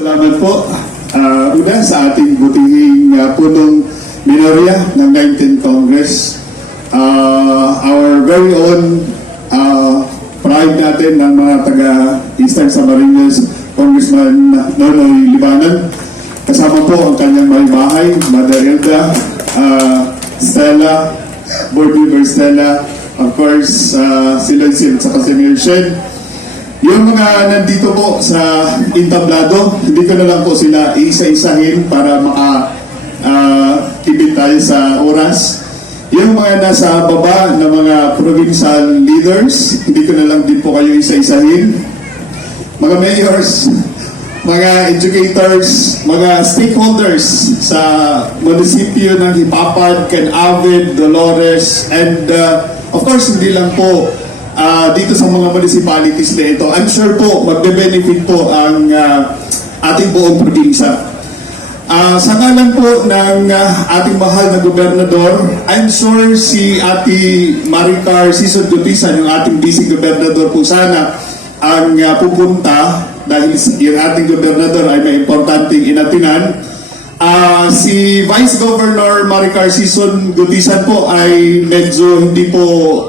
Salamat po. Una sa ating butihing punong minorya ng 19th Congress. Our very own pride natin ng mga taga-Eastern Camarines, Congressman Nonoy Libanan. Kasama po ang kanyang may bahay, Mother Hilda, Stella, Board Member Stella, of course, si Lensil at saka si Mayor Shen. Yung mga nandito po sa entablado, hindi ko na lang po sila isa-isahin para makakibit tayo sa oras. Yung mga nasa baba na mga provincial leaders, hindi ko na lang din po kayo isa-isahin. Mga mayors, mga educators, mga stakeholders sa munisipyo ng Hipapad, Canavid, Dolores, and of course, hindi lang po dito sa mga municipalities na ito. I'm sure po, magbe-benefit po ang ating buong probinsya. Sa ngalan po ng ating mahal na gobernador, I'm sure si Ate Maricar Sison Gutisan, yung ating vice gobernador po sana, ang pupunta dahil yung ating gobernador ay may importanteng inatinan. Si Vice Governor Maricar Sison Gutisan po ay medyo hindi po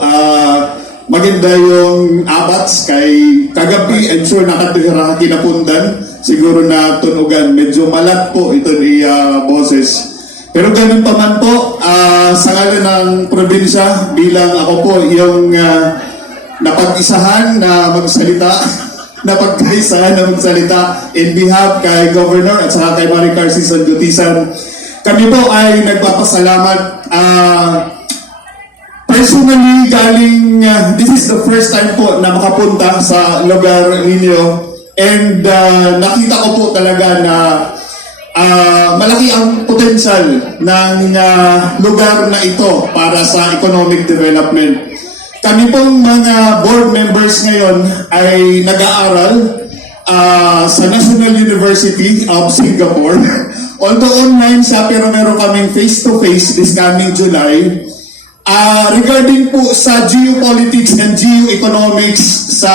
maganda yung abats kay kagabi. I'm sure nakatira kinapundan. Siguro na tunugan. Medyo malat po ito ni boses. Pero ganun pa man po, sa ngalan ng probinsya, bilang ako po yung napag-isahan na magsalita, napag-isahan na magsalita in behalf kay Governor at saka kay Maricar Sison Gutisan. Kami po ay nagpapasalamat. Personally, galing, this is the first time po na makapunta sa lugar ninyo, and nakita ko po talaga na malaki ang potential ng lugar na ito para sa economic development. Kami pong mga board members ngayon ay nag-aaral sa National University of Singapore. Although online siya, pero meron kaming face-to-face this coming July. Regarding po sa geopolitics and geoeconomics sa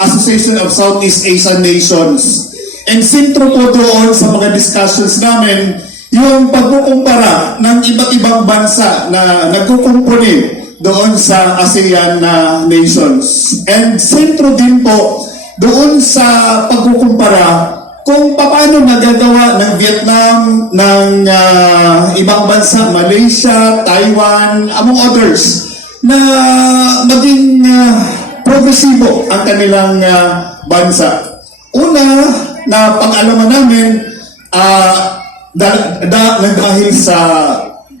Association of Southeast Asian Nations. And sentro po doon sa mga discussions namin, yung pagkukumpara ng iba't ibang bansa na nagkukumpuni doon sa ASEAN na nations. And sentro din po doon sa pagkukumpara kung paano nagagawa ng Vietnam, ng ibang bansa, Malaysia, Taiwan, among others, na maging progresibo ang kanilang bansa. Una, na pag-alaman namin, dahil sa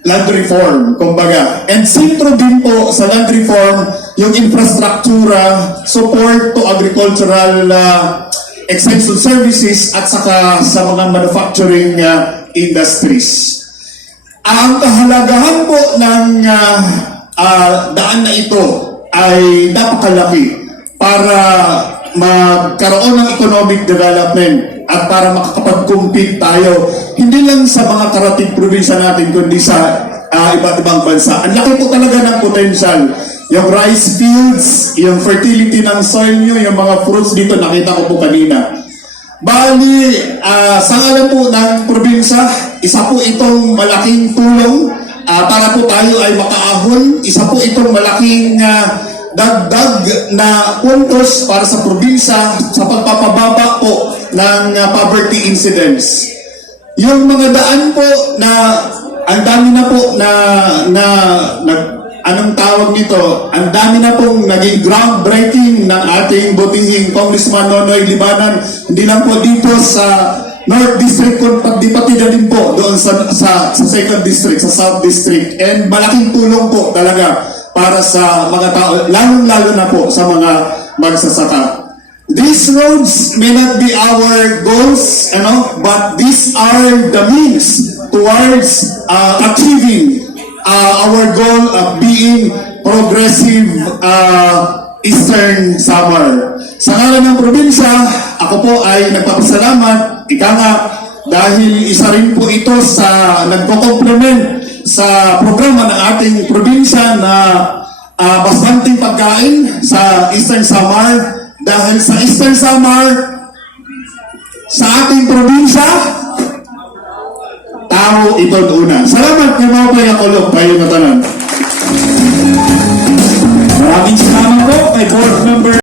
land reform, kumbaga. And sentro din po sa land reform, yung infrastruktura, support to agricultural extension services at saka sa mga manufacturing industries. Ang kahalagahan po ng daan na ito ay napakalaki para magkaroon ng economic development at para makakapag-compete tayo hindi lang sa mga karating probinsya natin kundi sa iba't ibang bansa. Ang laki po talaga ng potential. Yung rice fields, yung fertility ng soil nyo, yung mga fruits dito, nakita ko po kanina. Bali, sa ngalan po ng probinsya, isa po itong malaking tulong para po tayo ay makaahon. Isa po itong malaking dagdag na puntos para sa probinsya sa pagpapababa po ng poverty incidence. Yung mga daan po na ang dami na po anong tawag nito? Ang dami na pong naging groundbreaking ng ating butihing Congressman Nonoy Libanan. Hindi lang po dito sa North District, pati na din po doon sa Second District, sa South District. And malaking tulong po talaga para sa mga tao, lalong-lalo na po sa mga magsasaka. These roads may not be our goals, but these are the means towards achieving our goal of being progressive Eastern Samar. Sa ngalan ng probinsya, ako po ay nagpapasalamat, ika nga, dahil isa rin po ito sa nagko-complement sa programa ng ating probinsya na bastanting pagkain sa Eastern Samar. Dahil sa Eastern Samar, sa ating probinsya, tao ito una. Salamat kay mga payakulog, kayo na tanan. Maraming salamat po kay Board Member